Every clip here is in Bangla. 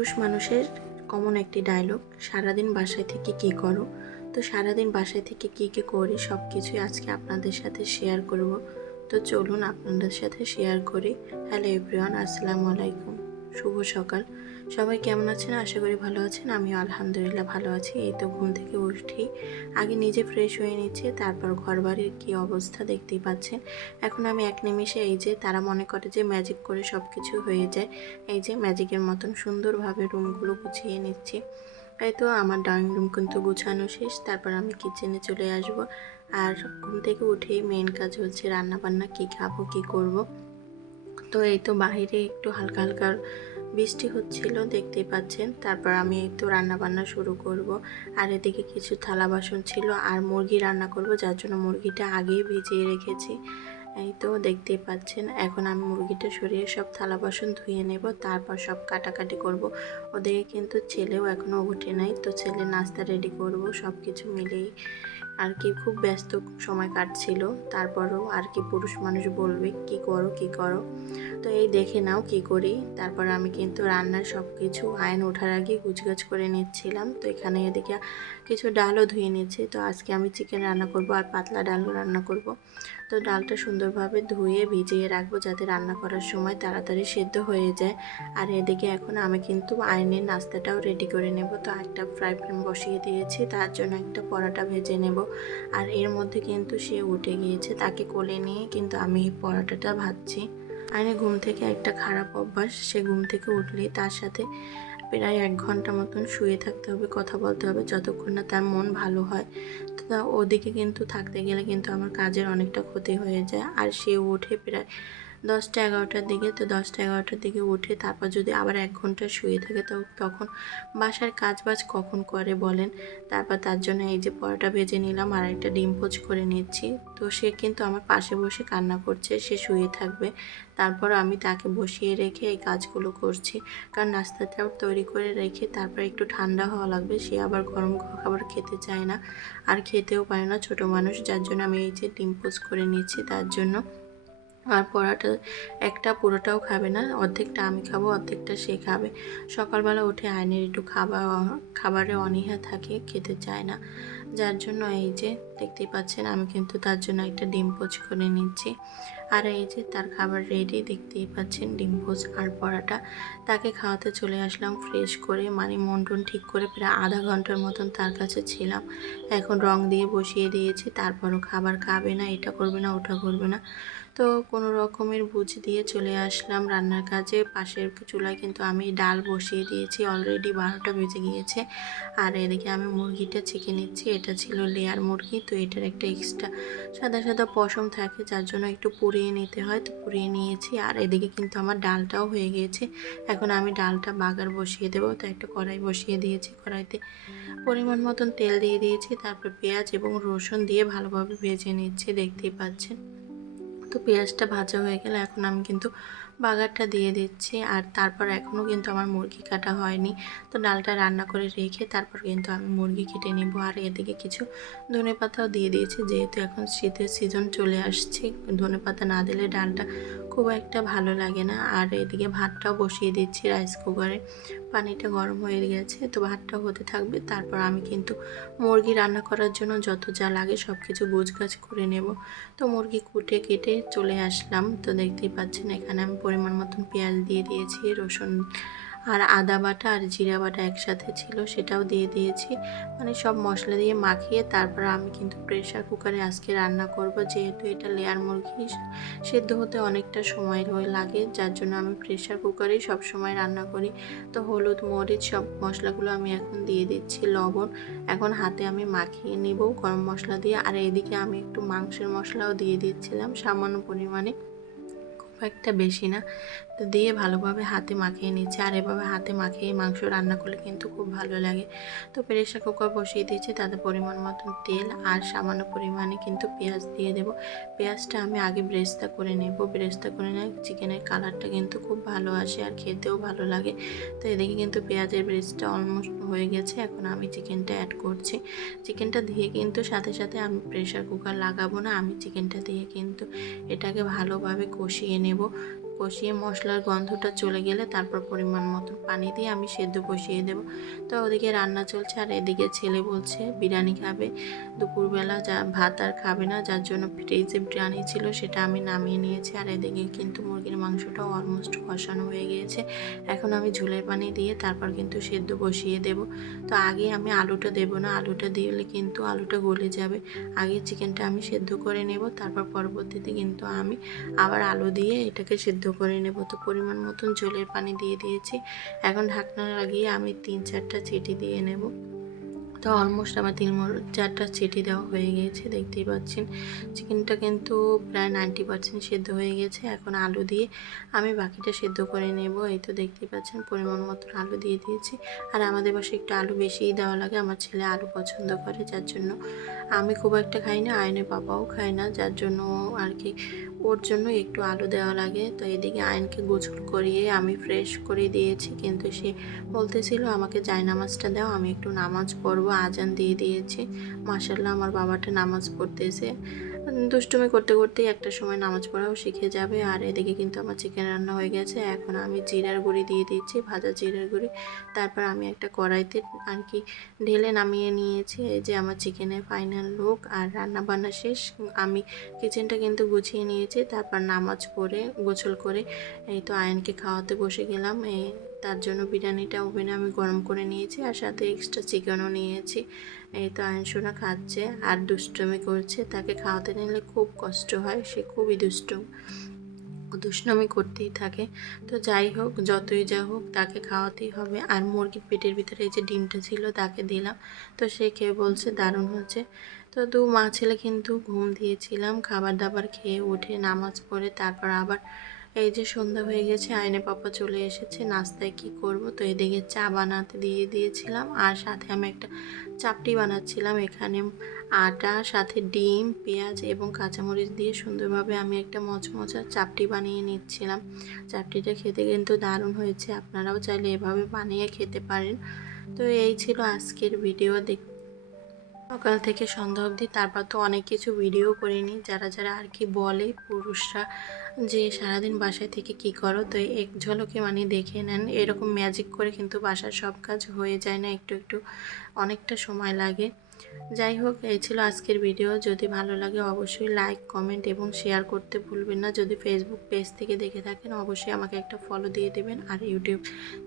পুরুষ মানুষের কমন একটি ডায়লগ, সারাদিন বাসায় থেকে কী করো। তো সারাদিন বাসায় থেকে কী কী করি সব কিছুই আজকে আপনাদের সাথে শেয়ার করব। তো চলুন আপনাদের সাথে শেয়ার করি। হ্যালো এভরিওয়ান, আসসালামু আলাইকুম, শুভ সকাল। সবাই কেমন আছেন? আশা করি ভালো আছেন। আমিও আলহামদুলিল্লাহ ভালো আছি। এই তো ঘুম থেকে উঠেই আগে নিজে ফ্রেশ হয়ে নিচ্ছি, তারপর ঘরবাড়ির কী অবস্থা দেখতেই পাচ্ছেন। এখন আমি এক নিমেষে এই যে তারা মনে করে যে ম্যাজিক করে সব কিছু হয়ে যায়, এই যে ম্যাজিকের মতন সুন্দরভাবে রুমগুলো গুছিয়ে নিচ্ছি। এই তো আমার ড্রয়িং রুম কিন্তু গুছানো শেষ, তারপর আমি কিচেনে চলে আসব। আর ঘুম থেকে উঠেই মেন কাজ হচ্ছে রান্না বান্না, কী খাবো কী করব। তো এই তো বাইরে একটু হালকা হালকা বৃষ্টি হচ্ছিল দেখতেই পাচ্ছেন। তারপর আমি এই তো রান্না বান্না শুরু করব। আর এদিকে কিছু থালা বাসন ছিল আর মুরগি রান্না করব, যার জন্য মুরগিটা আগেই ভিজিয়ে রেখেছি। এই তো দেখতেই পাচ্ছেন। এখন আমি মুরগিটা সরিয়ে সব থালা বাসন ধুয়ে নেব, তারপর সব কাটাকাটি করব। ওদিকে কিন্তু ছেলেও এখনও উঠে নাই, তো ছেলে নাস্তা রেডি করব। সব কিছু মিলেই আর কি খুব ব্যস্ত সময় কাটছিল। তারপরও আর কি পুরুষ মানুষ বলবে কি করো কি করো। তো এই দেখে নাও কি করি। তারপর আমি কিন্তু রান্নার সব কিছু আয়ন ওঠার আগে গুছগাছ করে নিচ্ছিলাম। তো এখানে এদিকে কিছু ডালও ধুয়ে নিচ্ছি। তো আজকে আমি চিকেন রান্না করব আর পাতলা ডালও রান্না করব। তো ডালটা সুন্দরভাবে ধুয়ে ভিজিয়ে রাখবো, যাতে রান্না করার সময় তাড়াতাড়ি সেদ্ধ হয়ে যায়। আর এদিকে এখন আমি কিন্তু আয়নের নাস্তাটাও রেডি করে নেব। তো একটা ফ্রাই প্যান বসিয়ে দিয়েছি, তার জন্য একটা পরোটা ভেজে নেব। আর এর মধ্যে কিন্তু সে উঠে গিয়েছে, তাকে কোলে নিয়ে কিন্তু আমি এই পরোটাটা ভাজছি। আয়নের ঘুম থেকে একটা খারাপ অভ্যাস, সে ঘুম থেকে উঠলেই তার সাথে প্রায় 1 ঘন্টা মতন শুয়ে থাকতে হবে, কথা বলতে হবে, যতক্ষণ না তার মন ভালো হয়। তো ওদিকে কিন্তু থাকতে গেলে কিন্তু আমার কাজের অনেকটা ক্ষতি হয়ে যায়। আর সে উঠে প্রায় 10টা 11টার দিকে। তো 10টা 11টার দিকে উঠে তারপর যদি আবার 1 ঘন্টা শুয়ে থাকে, তো তখন বাসার কাজ বাজ কখন করে বলেন। তারপর তার জন্য এই যে পরোটা ভেজে নিলাম আর একটা ডিম পোচ করে নিচ্ছি। তো সে কিন্তু আমার পাশে বসে কান্না করছে, সে শুয়ে থাকবে। তারপর আমি তাকে বসিয়ে রেখে এই কাজগুলো করছি, কারণ নাস্তাটাও তৈরি করে রেখে তারপর একটু ঠান্ডা হওয়া লাগবে। সে আবার গরম খাবার খেতে চায় না, আর খেতেও পারে না, ছোট মানুষ, যার জন্য আমি এই যে ডিম পোচ করে নিচ্ছি তার জন্য। আর পরোটা একটা পুরোটাও খাবে না, অর্ধেকটা আমি খাবো অর্ধেকটা সে খাবে। সকালবেলা উঠে আয়নের একটু খাবারে অনীহা থাকে, খেতে চায় না, যার জন্য এই যে দেখতেই পাচ্ছেন আমি কিন্তু তার জন্য একটা ডিম পোচ করে নিচ্ছি। আর এই যে তার খাবার রেডি, দেখতেই পাচ্ছেন ডিম পোচ আর পরোটা। তাকে খাওয়াতে চলে আসলাম ফ্রেশ করে, মানে মন টন ঠিক করে প্রায় আধা ঘন্টার মতন তার কাছে ছিলাম। এখন রং দিয়ে বসিয়ে দিয়েছি, তারপরও খাবার খাবে না, এটা করবে না ওটা করবে না। তো কোনো রকমের বুঝ দিয়ে চলে আসলাম রান্নার কাজে। পাশের চুলায় কিন্তু আমি ডাল বসিয়ে দিয়েছি, অলরেডি 12টা বেজে গিয়েছে। আর এদিকে আমি মুরগিটা ছেঁকে নিচ্ছি। এটা ছিল লেয়ার মুরগি, তো এটার একটা এক্সট্রা সাদা সাদা পশম থাকে, যার জন্য একটু পুড়িয়ে নিতে হয়, তো পুড়িয়ে নিয়েছি। আর এদিকে কিন্তু আমার ডালটাও হয়ে গিয়েছে। এখন আমি ডালটা বাগার বসিয়ে দেবো, তো একটা কড়াই বসিয়ে দিয়েছি। কড়াইতে পরিমাণ মতন তেল দিয়ে দিয়েছি, তারপর পেঁয়াজ এবং রসুন দিয়ে ভালোভাবে ভেজে নিচ্ছি, দেখতেই পাচ্ছেন। তো পেঁয়াজটা ভাজা হয়ে গেলে এখন আমি কিন্তু বাগারটা দিয়ে দিচ্ছি। আর তারপর এখনও কিন্তু আমার মুরগি কাটা হয়নি, তো ডালটা রান্না করে রেখে তারপর কিন্তু আমি মুরগি কেটে নেব। আর এদিকে কিছু ধনেপাতাও দিয়ে দিয়েছি, যেহেতু এখন শীতের সিজন চলে আসছে, ধনেপাতা না দিলে ডালটা খুব একটা ভালো লাগে না। আর এদিকে ভাতটাও বসিয়ে দিচ্ছি রাইস কুকারে, পানিটা গরম হয়ে গেছে, তো ভাতটাও হতে থাকবে। তারপর আমি কিন্তু মুরগি রান্না করার জন্য যত যা লাগে সব কিছু গোছগাছ করে নেব। তো মুরগি কুটে কেটে চলে আসলাম। তো দেখতেই পাচ্ছেন এখানে আমি পরিমাণ মতন পেঁয়াজ দিয়ে দিয়েছি, রসুন আর আদা বাটা আর জিরা বাটা একসাথে ছিল সেটাও দিয়ে দিয়েছি, মানে সব মশলা দিয়ে মাখিয়ে তারপর আমি কিন্তু প্রেশার কুকারে আজকে রান্না করব। যেহেতু এটা লেয়ার মুরগি, সেদ্ধ হতে অনেকটা সময় লাগে, যার জন্য আমি প্রেশার কুকারেই সব সময় রান্না করি। তো হলুদ মরিচ সব মশলাগুলো আমি এখন দিয়ে দিচ্ছি, লবণ এখন হাতে আমি মাখিয়ে নিব গরম মশলা দিয়ে। আর এদিকে আমি একটু মাংসের মশলাও দিয়ে দিচ্ছিলাম সামান্য পরিমাণে, খুব একটা বেশি না। তো দিয়ে ভালোভাবে হাতে মাখিয়ে নিচ্ছি। আর এভাবে হাতে মাখিয়ে মাংস রান্না করলে কিন্তু খুব ভালো লাগে। তো প্রেসার কুকার বসিয়ে দিয়েছি, তাতে পরিমাণ মতন তেল আর সামান্য পরিমাণে কিন্তু পেঁয়াজ দিয়ে দেব। পেঁয়াজটা আমি আগে ব্রেস্তা করে নেব, ব্রেস্তা করে নিলে চিকেনের কালারটা কিন্তু খুব ভালো আসে আর খেতেও ভালো লাগে। তো এদিকে কিন্তু পেঁয়াজের ব্রেস্টটা অলমোস্ট হয়ে গেছে, এখন আমি চিকেনটা অ্যাড করছি। চিকেনটা দিয়ে কিন্তু সাথে সাথে আমি প্রেসার কুকার লাগাবো না, আমি চিকেনটা দিয়ে কিন্তু এটাকে ভালোভাবে কষিয়ে নেব। কষিয়ে মশলার গন্ধটা চলে গেলে তারপর পরিমাণ মতো পানি দিয়ে আমি সেদ্ধ বসিয়ে দেব। তো ওদিকে রান্না চলছে আর এদিকে ছেলে বলছে বিরিয়ানি খাবে। দুপুরবেলা ভাত আর খাবে না, যার জন্য ফ্রিজে বিরিয়ানি ছিল সেটা আমি নামিয়ে নিয়েছি। আর এদিকে কিন্তু মুরগির মাংসটাও অলমোস্ট কষানো হয়ে গিয়েছে। এখন আমি ঝোলের পানি দিয়ে তারপর কিন্তু সেদ্ধ বসিয়ে দেব। তো আগে আমি আলুটা দেব না, আলুটা দিলে কিন্তু আলুটা গলে যাবে। আগে চিকেনটা আমি সেদ্ধ করে নেব, তারপর পরবর্তীতে কিন্তু আমি আবার আলু দিয়ে এটাকে সেদ্ধ করে নেব। তো পরিমাণ মতন ঝোলের পানি দিয়ে দিয়েছি। এখন ঢাকনা লাগিয়ে আমি 3-4টা চিটি দিয়ে নেব। তো অলমোস্ট আমার 3-4টা চিটি দেওয়া হয়ে গিয়েছে, দেখতেই পাচ্ছেন। চিকেনটা কিন্তু প্রায় 90% সেদ্ধ হয়ে গেছে। এখন আলু দিয়ে আমি বাকিটা সেদ্ধ করে নেব। এই তো দেখতেই পাচ্ছেন পরিমাণ মতন আলু দিয়ে দিয়েছি। আর আমাদের বাসায় একটু আলু বেশিই দেওয়া লাগে, আমার ছেলে আলু পছন্দ করে, যার জন্য আমি খুব একটা খাই না, আয়নের বাবাও খায় না, যার জন্য আর কি ওর জন্য একটু আলু দেওয়া লাগে। তো এদিকে আয়নকে গোসল করিয়ে আমি ফ্রেশ করে দিয়েছি, কিন্তু সে বলতেছিল আমাকে জায়নামাজটা দাও, আমি একটু নামাজ পড়বো। আজান দিয়ে দিয়েছি। মাশাআল্লাহ আমার বাবাটা নামাজ পড়তেছে। দুষ্টুমি করতে করতেই একটা সময় নামাজ পড়াও শিখে যাবে। আর এদিকে কিন্তু আমার চিকেন রান্না হয়ে গেছে। এখন আমি জিরার গুঁড়ি দিয়ে দিচ্ছি, ভাজা জিরার গুঁড়ি। তারপর আমি একটা কড়াইতে আর কি ঢেলে নামিয়ে নিয়েছি। এই যে আমার চিকেনের ফাইনাল লুক। আর রান্না বান্না শেষ, আমি কিচেনটা কিন্তু গুছিয়ে নিয়েছি। তারপর নামাজ পড়ে গোসল করে এই তো আয়নকে খাওয়াতে বসে গেলাম। তার জন্য বিরিয়ানিটা ওভেনে আমি গরম করে নিয়েছি, আর সাথে এক্সট্রা চিকেনও নিয়েছি। এই তো আয়নসোনা খাচ্ছে আর দুষ্টুমি করছে। তাকে খাওয়াতে নিলে খুব কষ্ট হয়, সে খুবই দুষ্টুমি করতেই থাকে। তো যাই হোক, যতই যা হোক তাকে খাওয়াতেই হবে। আর মুরগির পেটের ভিতরে এই যে ডিমটা ছিল তাকে দিলাম। তো সে খেয়ে বলছে দারুণ হয়েছে। তো মা ছেলে কিন্তু ঘুম দিয়েছিলাম, খাবার দাবার খেয়ে উঠে নামাজ পড়ে তারপর আবার এই যে সন্ধ্যা হয়ে গেছে, আয়নে পাপা চলে এসেছে। নাস্তায় কি করব, তো এদিকে চা বানাতে দিয়ে দিয়েছিলাম, আর সাথে আমি একটা চাপটি বানাচ্ছিলাম। এখানে আটা, সাথে ডিম, পেঁয়াজ এবং কাঁচামরিচ দিয়ে সুন্দরভাবে আমি একটা মচমচা চাপটি বানিয়ে নিচ্ছিলাম। চাপটিটা খেতে কিন্তু দারুণ হয়েছে, আপনারাও চাইলে এভাবে বানিয়ে খেতে পারেন। তো এই ছিল আজকের ভিডিও। সকাল থেকে সন্ধ্যা অবধি, তারপর তো অনেক কিছু ভিডিও করিনি। যারা যারা আর কি বলে পুরুষরা যে সারাদিন বাসায় থেকে কি করো, তো এক ঝলকে মানে দেখে নেন। এরকম ম্যাজিক করে কিন্তু বাসার সব কাজ হয়ে যায় না, একটু একটু অনেকটা সময় লাগে। যাই হোক, এই ছিল আজকের ভিডিও। যদি ভালো লাগে অবশ্যই লাইক, কমেন্ট এবং শেয়ার করতে ভুলবেন না। যদি ফেসবুক পেজ থেকে দেখে থাকেন অবশ্যই আমাকে একটা ফলো দিয়ে দেবেন। আর ইউটিউব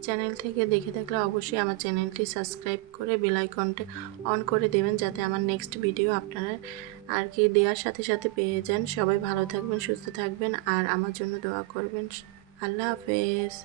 চ্যানেল থেকে দেখে থাকলে অবশ্যই আমার চ্যানেলটি সাবস্ক্রাইব করে বেল আইকনটা অন করে দেবেন, যাতে আমার নেক্সট ভিডিও আপনারা আর কি দেওয়ার সাথে সাথে পেয়ে যান। সবাই ভালো থাকবেন, সুস্থ থাকবেন, আর আমার জন্য দোয়া করবেন। আল্লাহ হাফেজ।